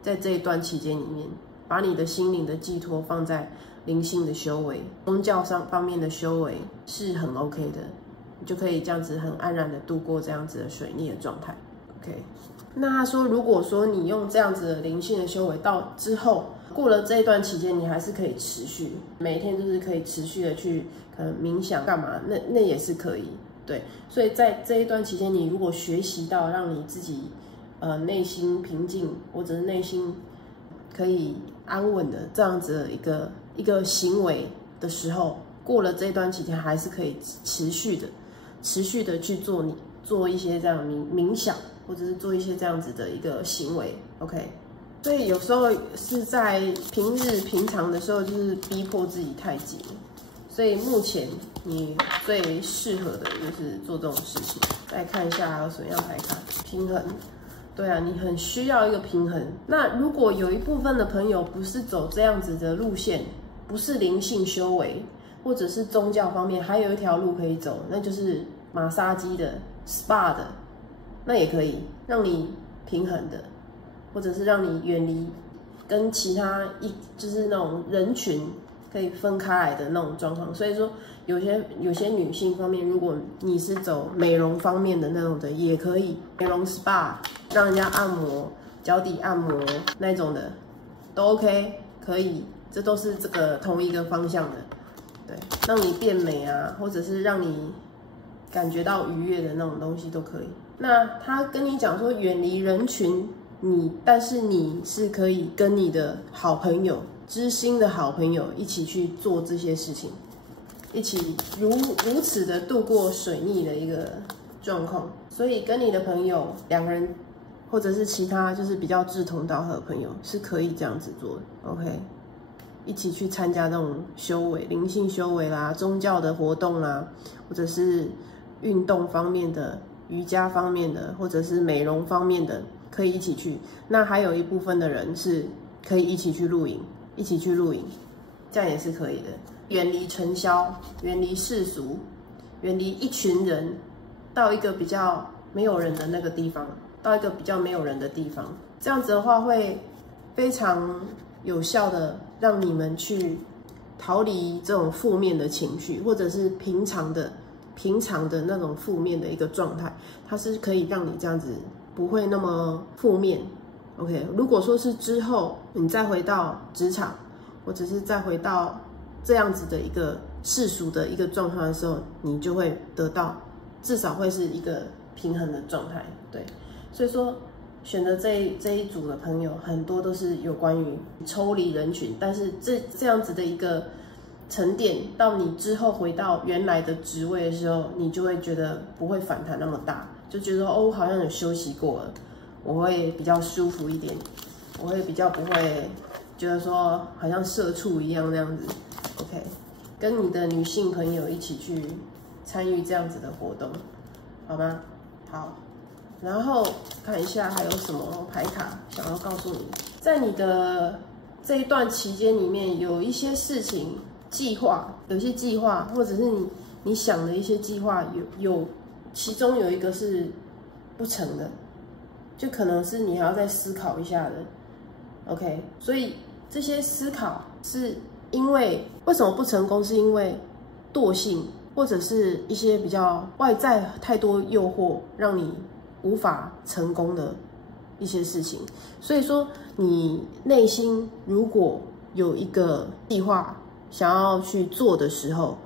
在这一段期间里面，把你的心灵的寄托放在灵性的修为、宗教方面的修为是很 OK 的，你就可以这样子很安然的度过这样子的水逆的状态。OK， 那他说，如果说你用这样子的灵性的修为到之后，过了这一段期间，你还是可以持续，每天就是可以持续的去冥想干嘛，那也是可以。对，所以在这一段期间，你如果学习到让你自己内心平静，或者是内心可以安稳的这样子的一个行为的时候，过了这段期间还是可以持续的去做一些这样冥想，或者是做一些这样子的一个行为。 OK， 所以有时候是在平常的时候，就是逼迫自己太紧，所以目前你最适合的就是做这种事情。再看一下还有什么样牌卡，平衡。对啊，你很需要一个平衡。那如果有一部分的朋友不是走这样子的路线，不是灵性修为，或者是宗教方面，还有一条路可以走，那就是马杀鸡的、SPA 的，那也可以让你平衡的，或者是让你远离跟其他就是那种人群可以分开来的那种状况。所以说有些女性方面，如果你是走美容方面的那种的，也可以美容 SPA， 让人家按摩、脚底按摩那种的都 OK， 可以，这都是这个同一个方向的。对，让你变美啊，或者是让你感觉到愉悦的那种东西都可以。那他跟你讲说远离人群，但是你是可以跟你的好朋友、知心的好朋友一起去做这些事情，一起如此的度过水逆的一个状况。所以跟你的朋友2个人，或者是其他就是比较志同道合的朋友，是可以这样子做的。 OK， 一起去参加那种修为、灵性修为啦、宗教的活动啦，或者是运动方面的、瑜伽方面的，或者是美容方面的，可以一起去。那还有一部分的人是可以一起去露营，这样也是可以的。远离尘嚣，远离世俗，远离一群人，到一个比较没有人的那个地方，到一个比较没有人的地方，这样子的话会非常有效的让你们去逃离这种负面的情绪，或者是平常的那种负面的一个状态，它是可以让你这样子不会那么负面。OK， 如果说是之后你再回到职场，或者是再回到这样子的一个世俗的一个状况的时候，你就会得到至少会是一个平衡的状态。对，所以说选择这一组的朋友，很多都是有关于抽离人群，但是这样子的一个沉淀，到你之后回到原来的职位的时候，你就会觉得不会反弹那么大，就觉得哦，好像有休息过了，我会比较舒服一点，我会比较不会觉得说好像社畜一样那样子。OK， 跟你的女性朋友一起去参与这样子的活动，好吗？好。然后看一下还有什么牌卡想要告诉你，在你的这一段期间里面，有一些事情计划，有一些计划，或者是你想的一些计划，其中有一个是不成的，就可能是你还要再思考一下的。OK， 所以这些思考是因为为什么不成功，是因为惰性，或者是一些比较外在太多诱惑，让你无法成功的一些事情。所以说你内心如果有一个计划想要去做的时候，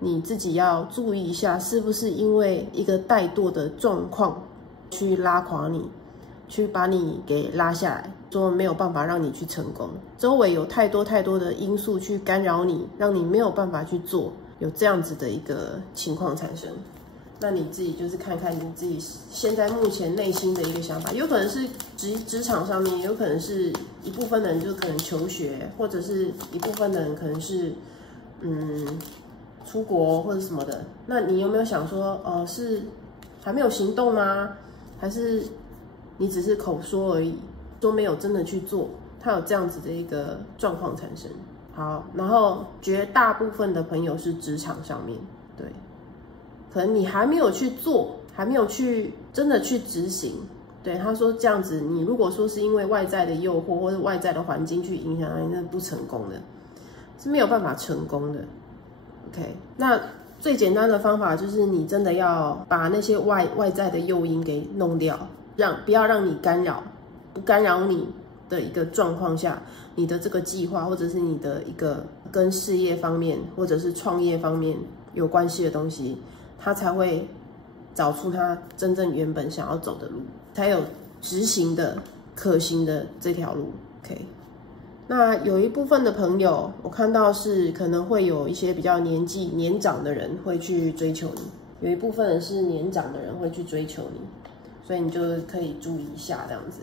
你自己要注意一下，是不是因为一个怠惰的状况去拉垮你，去把你给拉下来，说没有办法让你去成功，周围有太多的因素去干扰你，让你没有办法去做，有这样子的一个情况产生。那你自己就是看看你自己现在目前内心的一个想法，有可能是职场上面，有可能是一部分的人就可能求学，或者是一部分的人可能是出国或者什么的。那你有没有想说，是还没有行动吗？还是你只是口说而已，都没有真的去做？它有这样子的一个状况产生。好，然后绝大部分的朋友是职场上面，对。可能你还没有去做，还没有去真的去执行。对，他说这样子，你如果说是因为外在的诱惑或者外在的环境去影响你，那不成功的，是没有办法成功的。OK， 那最简单的方法就是你真的要把那些外在的诱因给弄掉，不要让你不干扰你的一个状况下，你的这个计划或者是你的一个跟事业方面或者是创业方面有关系的东西，他才会找出他真正原本想要走的路，才有执行的可行的这条路。OK， 那有一部分的朋友，我看到是可能会有一些比较年长的人会去追求你，有一部分人是年长的人会去追求你，所以你就可以注意一下这样子。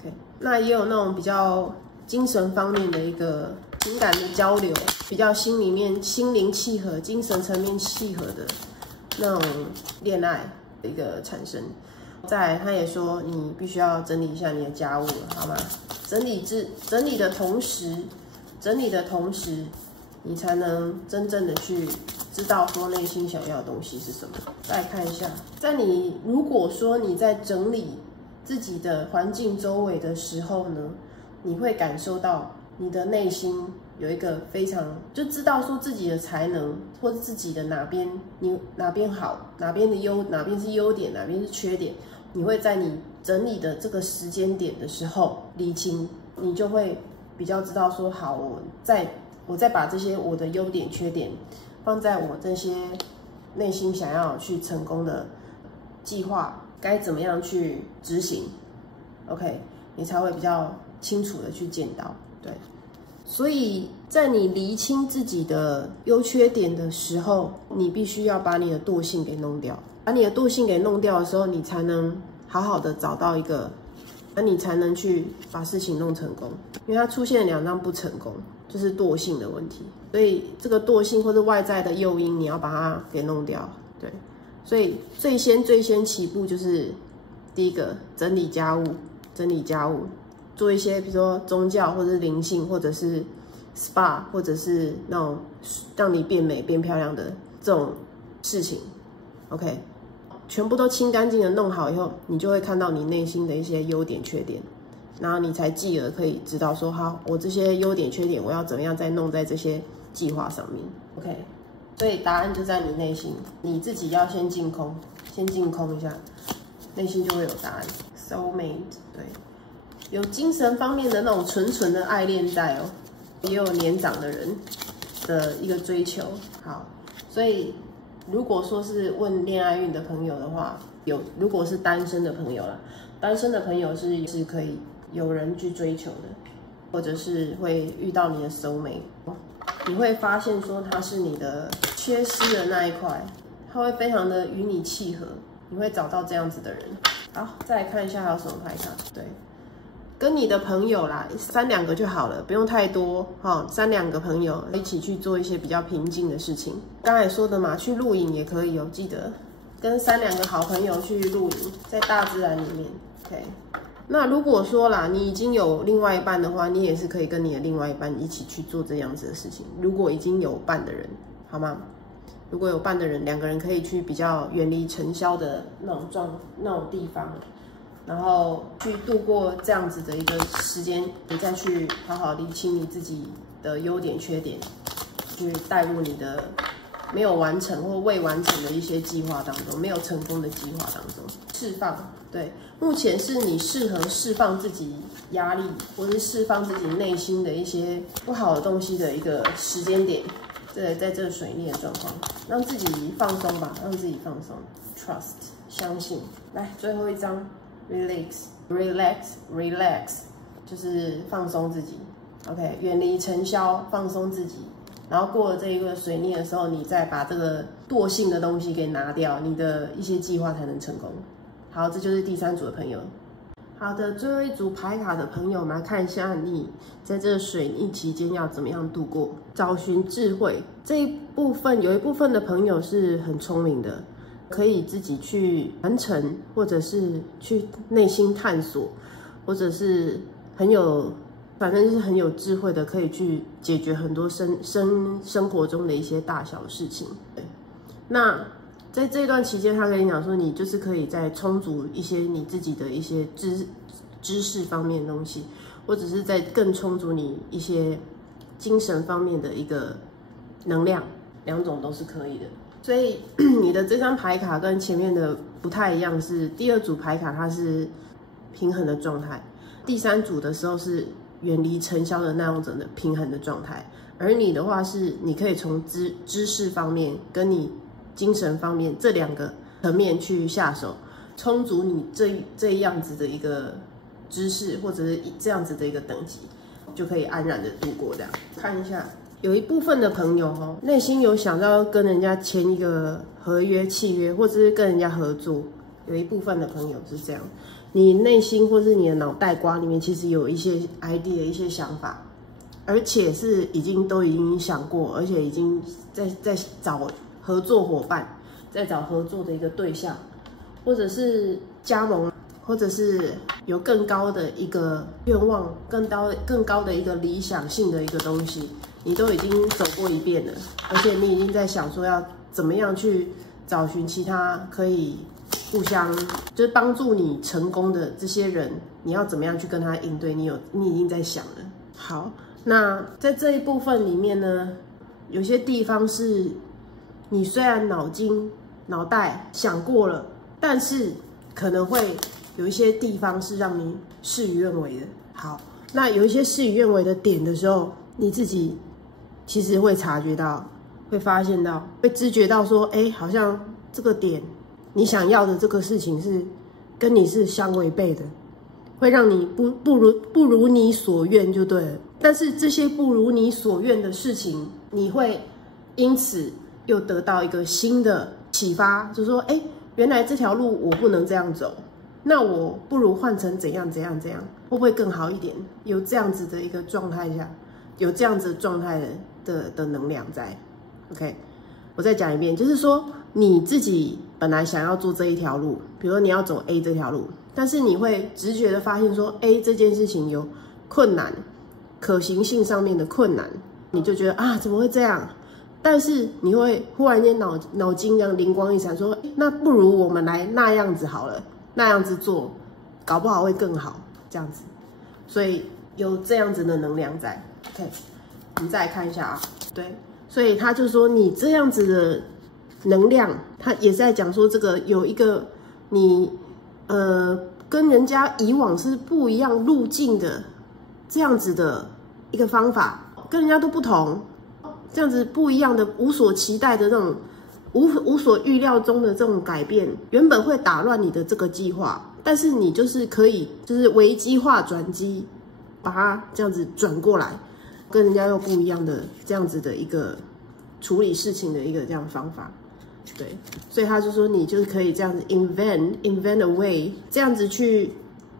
OK， 那也有那种比较精神方面的一个情感的交流，比较心灵契合、精神层面契合的那种恋爱的一个产生。再来，他也说你必须要整理一下你的家务了，好吗？整理的同时，你才能真正的去知道说内心想要的东西是什么。再来看一下，如果说你在整理自己的环境周围的时候呢，你会感受到你的内心有一个非常就知道说自己的才能或者自己的哪边好，哪边是优点，哪边是缺点，你会在你整理的这个时间点的时候理清，你就会比较知道说好，我再把这些我的优点缺点放在我这些内心想要去成功的计划该怎么样去执行。 OK， 你才会比较清楚的去见到。对，所以在你厘清自己的优缺点的时候，你必须要把你的惰性给弄掉。把你的惰性给弄掉的时候，你才能好好的找到一个，那你才能去把事情弄成功。因为它出现了2张不成功，就是惰性的问题。所以这个惰性或者外在的诱因，你要把它给弄掉。对，所以最先起步就是第一个整理家务，做一些比如说宗教或者是灵性或者是 SPA 或者是那种让你变美变漂亮的这种事情。 OK，全部都清干净的弄好以后，你就会看到你内心的一些优点缺点，然后你才继而可以知道说，好，我这些优点缺点我要怎么样再弄在这些计划上面。OK， 所以答案就在你内心，你自己要先净空，先净空一下，内心就会有答案。Soulmate， 对，有精神方面的那种纯纯的爱恋在哦，也有年长的人的一个追求。好，所以如果说是问恋爱运的朋友的话，如果是单身的朋友啦，单身的朋友是可以有人去追求的，或者是会遇到你的 soulmate， 你会发现说他是你的缺失的那一块，他会非常的与你契合，你会找到这样子的人。好，再来看一下还有什么牌卡。对，跟你的朋友啦，3、2个就好了，不用太多哈。3、2个朋友一起去做一些比较平静的事情。刚才说的嘛，去露营也可以哦，记得跟3、2个好朋友去露营，在大自然里面。OK， 那如果说啦，你已经有另外一半的话，你也是可以跟你的另外一半一起去做这样子的事情。如果已经有伴的人，好吗？如果有伴的人，2个人可以去比较远离尘嚣的那种地方，然后去度过这样子的一个时间，你再去好好理清你自己的优点缺点，去带入你的没有完成或未完成的一些计划当中，没有成功的计划当中释放。对，目前是你适合释放自己压力，或是释放自己内心的一些不好的东西的一个时间点。对，在这个水逆的状况，让自己放松吧，让自己放松 ，trust， 相信。来，最后一张 ，relax， 就是放松自己。OK， 远离尘嚣，放松自己。然后过了这一个水逆的时候，你再把这个惰性的东西给拿掉，你的一些计划才能成功。好，这就是第3组的朋友。好的，最后一组牌卡的朋友，我们来看一下你在这个水逆期间要怎么样度过。找寻智慧这一部分，有一部分的朋友是很聪明的，可以自己去完成，或者是去内心探索，或者是反正是很有智慧的，可以去解决很多生活中的一些大小事情。对，那在这段期间，他跟你讲说，你就是可以再充足一些你自己的一些知识方面的东西，或者是再更充足你一些精神方面的一个能量，2种都是可以的。所以你的这张牌卡跟前面的不太一样，是第2组牌卡它是平衡的状态，第3组的时候是远离尘嚣的那种的平衡的状态，而你的话是你可以从知识方面跟你精神方面这2个层面去下手，充足你这样子的一个知识，或者是这样子的一个等级，就可以安然的度过。这样看一下，有一部分的朋友内心有想到跟人家签一个合约契约，或者是跟人家合作，有一部分的朋友是这样，你内心或是你的脑袋瓜里面其实有一些 idea 一些想法，而且是已经想过，而且已经在找合作伙伴，在找合作的一个对象，或者是加盟，或者是有更高的一个愿望，更高的一个理想性的一个东西，你都已经走过一遍了，而且你已经在想说要怎么样去找寻其他可以互相就是帮助你成功的这些人，你要怎么样去跟他应对，你已经在想了。好，那在这一部分里面呢，有些地方是你虽然脑袋想过了，但是可能会有一些地方是让你事与愿违的。好，那有一些事与愿违的点的时候，你自己其实会察觉到，会发现到，会知觉到说，好像这个点你想要的这个事情是跟你是相违背的，会让你不如你所愿就对了。但是这些不如你所愿的事情，你会因此又得到一个新的启发，就是说，原来这条路我不能这样走，那我不如换成怎样，会不会更好一点？有这样子的一个状态下，有这样子状态的能量在。OK， 我再讲一遍，就是说你自己本来想要做这一条路，比如说你要走 A 这条路，但是你会直觉的发现说 A 这件事情有困难，可行性上面的困难，你就觉得啊怎么会这样？但是你会忽然间脑筋这样灵光一闪，说那不如我们来那样子好了，那样子做，搞不好会更好，这样子。所以有这样子的能量在。OK， 我们再来看一下啊，对，所以他就说你这样子的能量，他也是在讲说这个有一个你跟人家以往是不一样路径的这样子的一个方法，跟人家都不同。这样子不一样的、无所期待的那种、无所预料中的这种改变，原本会打乱你的这个计划，但是你就是可以，就是危机化转机，把它这样子转过来，跟人家又不一样的这样子的一个处理事情的一个这样的方法。对，所以他就说你就是可以这样子 invent a way， 这样子去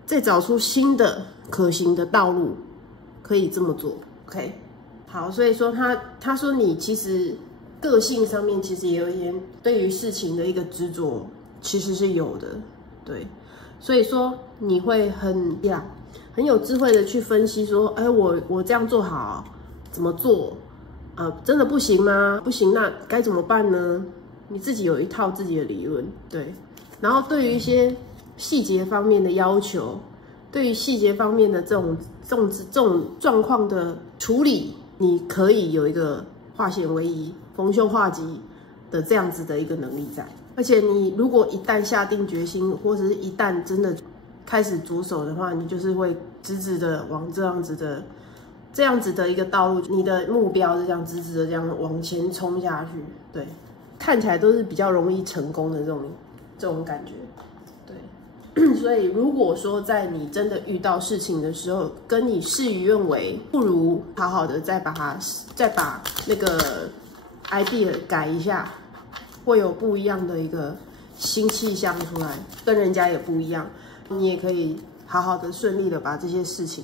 再找出新的可行的道路，可以这么做。OK。好，所以说他说你其实个性上面其实也有一点对于事情的一个执着，其实是有的，对，所以说你会很有智慧的去分析说，哎，我这样做好怎么做真的不行吗？不行，那该怎么办呢？你自己有一套自己的理论，对，然后对于一些细节方面的要求，对于细节方面的这种状况的处理。你可以有一个化险为夷、逢凶化吉的这样子的一个能力在，而且你如果一旦下定决心，或者是一旦真的开始着手的话，你就是会直的往这样子的一个道路，你的目标是这样直的这样往前冲下去，对，看起来都是比较容易成功的这种感觉。所以，如果说在你真的遇到事情的时候，跟你事与愿违，不如好好的再把那个 idea 改一下，会有不一样的一个新气象出来，跟人家也不一样。你也可以好好的顺利的把这些事情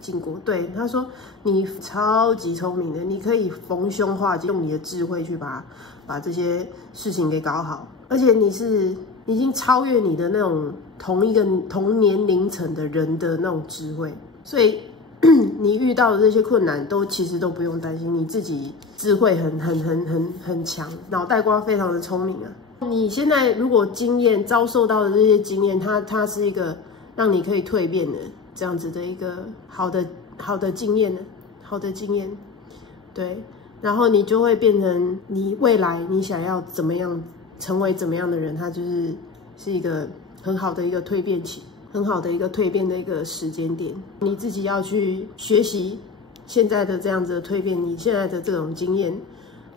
经过。对，他说你超级聪明的，你可以逢凶化吉，用你的智慧去把这些事情给搞好，而且你已经超越你的那种同年龄层的人的那种智慧，所以你遇到的这些困难其实都不用担心，你自己智慧很强，脑袋瓜非常的聪明啊。你现在如果遭受到的这些经验，它是一个让你可以蜕变的这样子的一个好的经验，对，然后你就会变成你未来你想要怎么样成为怎么样的人，它是一个很好的一个蜕变期，很好的一个蜕变的一个时间点。你自己要去学习现在的这样子的蜕变，你现在的这种经验，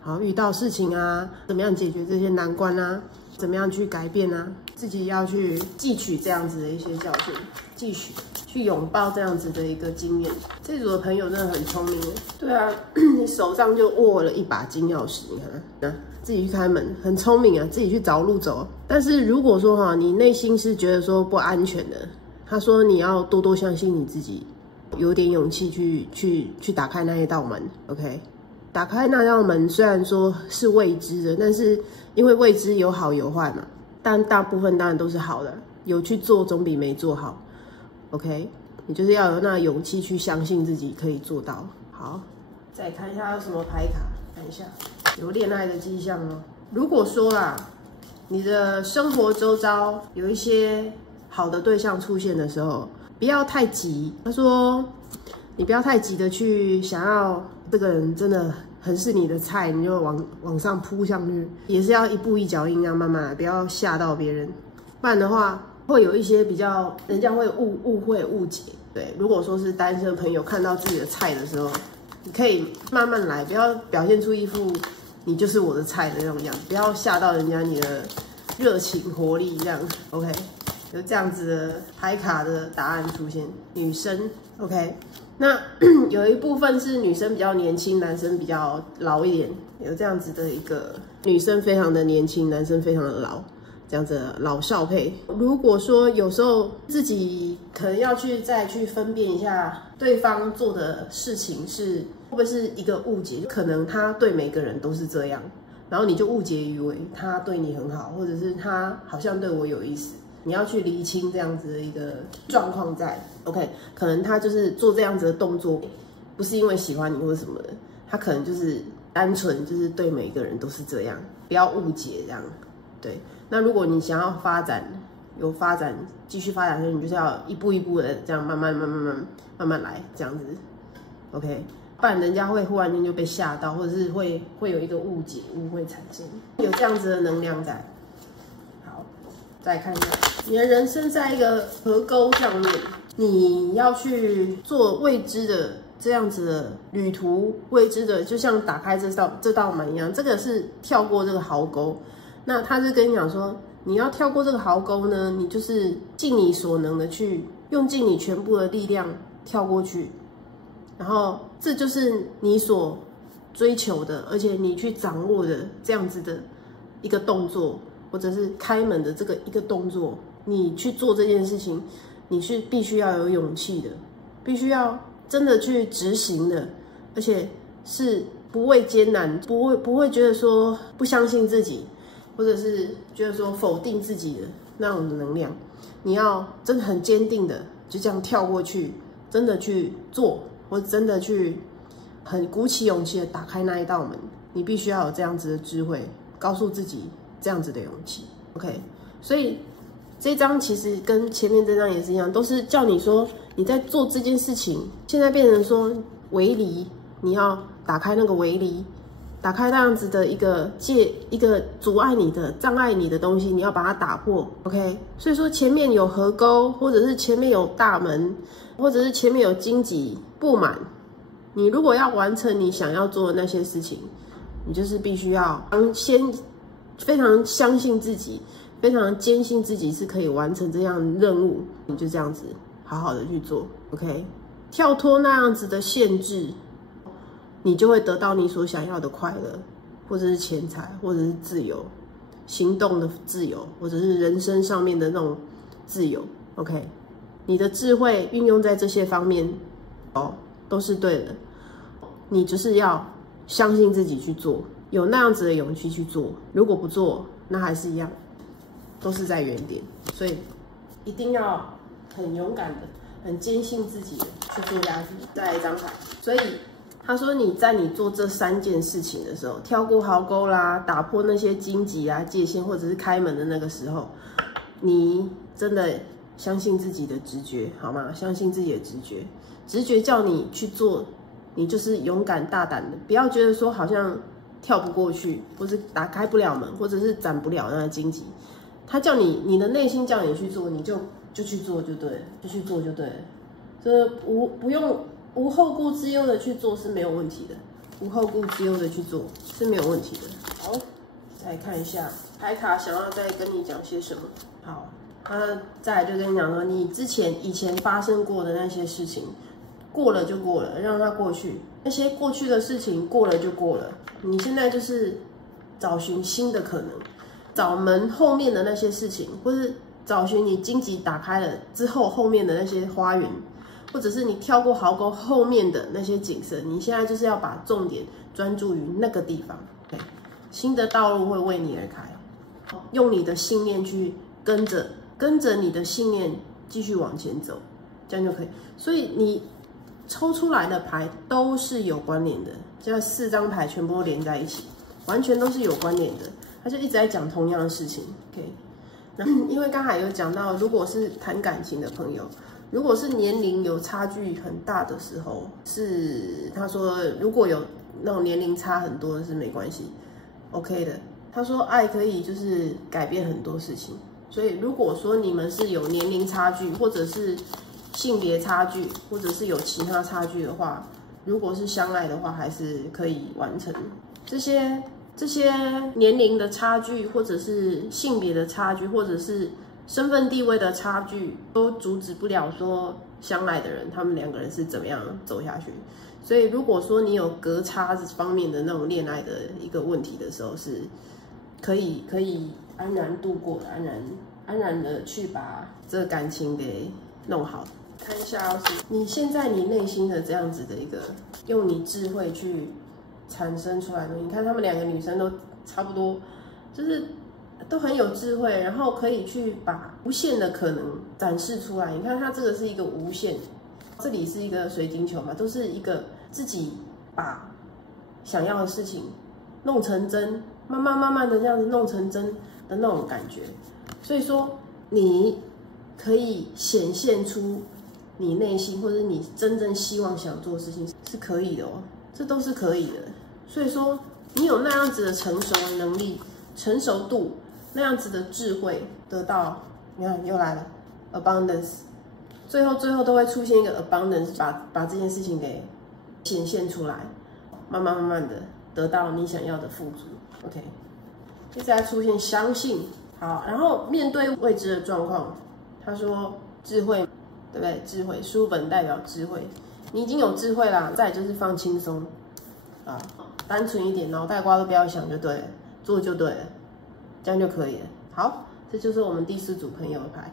好，遇到事情啊，怎么样解决这些难关啊，怎么样去改变啊，自己要去汲取这样子的一些教训，去拥抱这样子的一个经验。这组的朋友真的很聪明，对啊，你手上就握了一把金钥匙，你看，自己去开门，很聪明啊，自己去找路走。但是如果说你内心是觉得说不安全的，他说你要多多相信你自己，有点勇气去打开那一道门 ，OK？ 打开那道门虽然说是未知的，但是因为未知有好有坏嘛，但大部分当然都是好的，有去做总比没做好。OK， 你就是要有那勇气去相信自己可以做到。好，再看一下有什么牌卡，看一下有恋爱的迹象哦。如果说你的生活周遭有一些好的对象出现的时候，不要太急。他说，你不要太急的去想要这个人真的很是你的菜，你就往上扑上去，也是要一步一脚印，要慢慢，不要吓到别人，不然的话。会有一些比较，人家会误会误解。对，如果说是单身朋友看到自己的菜的时候，你可以慢慢来，不要表现出一副你就是我的菜的那种样子，不要吓到人家你的热情活力这样。OK， 有这样子的牌卡的答案出现，女生 OK。那有一部分是女生比较年轻，男生比较老一点，有这样子的一个女生非常的年轻，男生非常的老。这样子的老少配，如果说有时候自己可能要再去分辨一下对方做的事情会不会是一个误解，可能他对每个人都是这样，然后你就误解以为他对你很好，或者是他好像对我有意思，你要去厘清这样子的一个状况在。OK， 可能他就是做这样子的动作，不是因为喜欢你或什么的，他可能就是单纯就是对每个人都是这样，不要误解这样。对，那如果你想要发展，有发展，继续发展，你就是要一步一步的这样慢慢来这样子 ，OK， 不然人家会忽然间就被吓到，或者是会有一个误解、误会产生，有这样子的能量在。好，再来看一下，你的人生在一个河沟上面，你要去做未知的这样子的旅途，未知的，就像打开这道门一样，这个是跳过这个壕沟。那他是跟你讲说，你要跳过这个壕沟呢，你就是尽你所能的去用尽你全部的力量跳过去，然后这就是你所追求的，而且你去掌握的这样子的一个动作，或者是开门的这个一个动作，你去做这件事情，你是必须要有勇气的，必须要真的去执行的，而且是不畏艰难，不会觉得说不相信自己。或者是觉得说否定自己的那种能量，你要真的很坚定的就这样跳过去，真的去做，或者真的去很鼓起勇气的打开那一道门。你必须要有这样子的智慧，告诉自己这样子的勇气。OK， 所以这张其实跟前面这张也是一样，都是叫你说你在做这件事情，现在变成说围篱，你要打开那个围篱。打开那样子的一个阻碍你的、障碍你的东西，你要把它打破 ，OK？ 所以说前面有河沟，或者是前面有大门，或者是前面有荆棘布满，你如果要完成你想要做的那些事情，你就是必须要先非常相信自己，非常坚信自己是可以完成这样的任务，你就这样子好好的去做 ，OK？ 跳脱那样子的限制。你就会得到你所想要的快乐，或者是钱财，或者是自由，行动的自由，或者是人生上面的那种自由。OK， 你的智慧运用在这些方面，都是对的。你就是要相信自己去做，有那样子的勇气去做。如果不做，那还是一样，都是在原点。所以一定要很勇敢的、很坚信自己的去做下去。再来一张牌，所以。他说：“你在你做这3件事情的时候，跳过壕沟啦，打破那些荆棘啊、界限，或者是开门的那个时候，你真的相信自己的直觉，好吗？相信自己的直觉，直觉叫你去做，你就是勇敢大胆的，不要觉得说好像跳不过去，或是打开不了门，或者是斩不了那个荆棘。他叫你，你的内心叫你去做，你就去做就对了，就去做就对了，这不用。”无后顾之忧的去做是没有问题的，无后顾之忧的去做是没有问题的。好，再看一下牌卡想要再跟你讲些什么。好，再来就跟你讲说，你以前发生过的那些事情，过了就过了，让它过去。那些过去的事情过了就过了，你现在就是找寻新的可能，找门后面的那些事情，或是找寻你荆棘打开了之后后面的那些花园。或者是你跳过壕沟后面的那些景色，你现在就是要把重点专注于那个地方。对，新的道路会为你而开，用你的信念去跟着你的信念继续往前走，这样就可以。所以你抽出来的牌都是有关联的，这样4张牌全部都连在一起，完全都是有关联的。他就一直在讲同样的事情。OK， 那因为刚才有讲到，如果是谈感情的朋友。如果是年龄有差距很大的时候，他说如果有那种年龄差很多的是没关系 ，OK 的。他说爱可以就是改变很多事情，所以如果说你们是有年龄差距，或者是性别差距，或者是有其他差距的话，如果是相爱的话，还是可以完成这些年龄的差距，或者是性别的差距，或者是。身份地位的差距都阻止不了说相爱的人，他们2个人是怎么样走下去。所以如果说你有隔差方面的那种恋爱的一个问题的时候，是可以安然度过的，安然的去把这个感情给弄好。看一下，你现在你内心的这样子的一个用你智慧去产生出来的，你看他们2个女生都差不多，就是。都很有智慧，然后可以去把无限的可能展示出来。你看，它这个是一个无限，这里是一个水晶球嘛，都是一个自己把想要的事情弄成真，慢慢的这样子弄成真的那种感觉。所以说，你可以显现出你内心或者你真正希望想做的事情是可以的哦，这都是可以的。所以说，你有那样子的成熟的能力、成熟度，那样子的智慧，得到，你看又来了 abundance， 最后都会出现一个 abundance， 把这件事情给显现出来，慢慢的得到你想要的富足。OK， 接下来出现相信，好，然后面对未知的状况，他说智慧，对不对？智慧，书本代表智慧，你已经有智慧啦，再来就是放轻松啊，单纯一点，脑袋瓜都不要想就对了，做就对了，这样就可以了。好，这就是我们第4组朋友的牌。